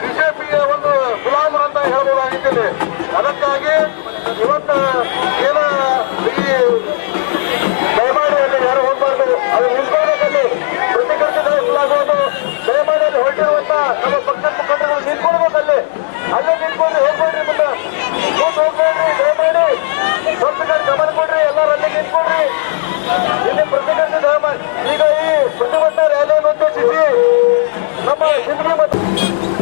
ಬಿಜೆಪಿಗೆ ಒಂದು ಗುಲಾಮರು ಅಂತ ಹೇಳ್ಬೋದಾಗಿದ್ದೇನೆ ಅದಕ್ಕಾಗಿ ಇವತ್ತು ಏನ Come on.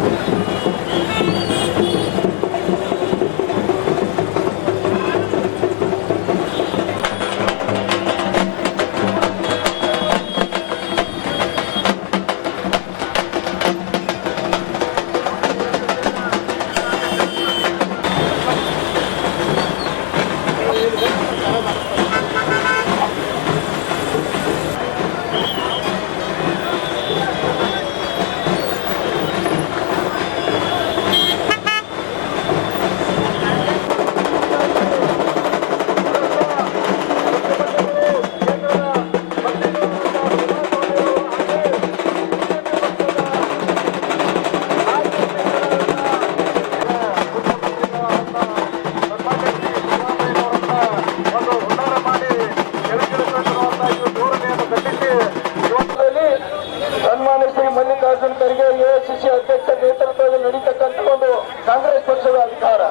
ಕಾಂಗ್ರೆಸ್ ಪಕ್ಷದ ಅಧಿಕಾರ.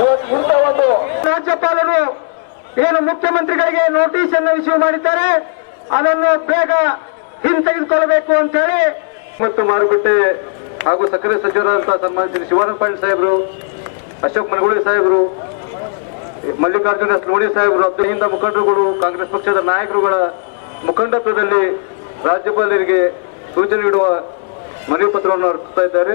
ಇವತ್ತು ಇಂಥ ಒಂದು ರಾಜ್ಯಪಾಲರು ಏನು ಮುಖ್ಯಮಂತ್ರಿಗಳಿಗೆ ನೋಟಿಸ್ ಅನ್ನು ಇಶ್ಯೂ ಮಾಡಿದ್ದಾರೆ ಅದನ್ನು ಬೇಗ ಹಿಂತೆಗೆದುಕೊಳ್ಳಬೇಕು ಅಂತ ಹೇಳಿ ಮತ್ತು ಮಾರುಕಟ್ಟೆ ಹಾಗೂ ಸಕ್ಕರೆ ಸಚಿವರಾದಂತಹ ಸನ್ಮಾನಿಸಿದ ಶ್ರೀ ಶಿವಾನಂದ ಪಾಟೀಲ್ ಸಾಹೇಬರು ಅಶೋಕ್ ಮನಗುಳಿ ಸಾಹೇಬರು ಮಲ್ಲಿಕಾರ್ಜುನ ಸ್ಲೋಣಿ ಸಾಹೇಬರು ಅಬ್ದುಹಿಂದ ಮುಖಂಡರುಗಳು ಕಾಂಗ್ರೆಸ್ ಪಕ್ಷದ ನಾಯಕರುಗಳ ಮುಖಂಡತ್ವದಲ್ಲಿ ರಾಜ್ಯಪಾಲರಿಗೆ ಸೂಚನೆ ನೀಡುವ ಮನವಿ ಪತ್ರವನ್ನು ಅರ್ಪಿಸ್ತಾ ಇದ್ದಾರೆ.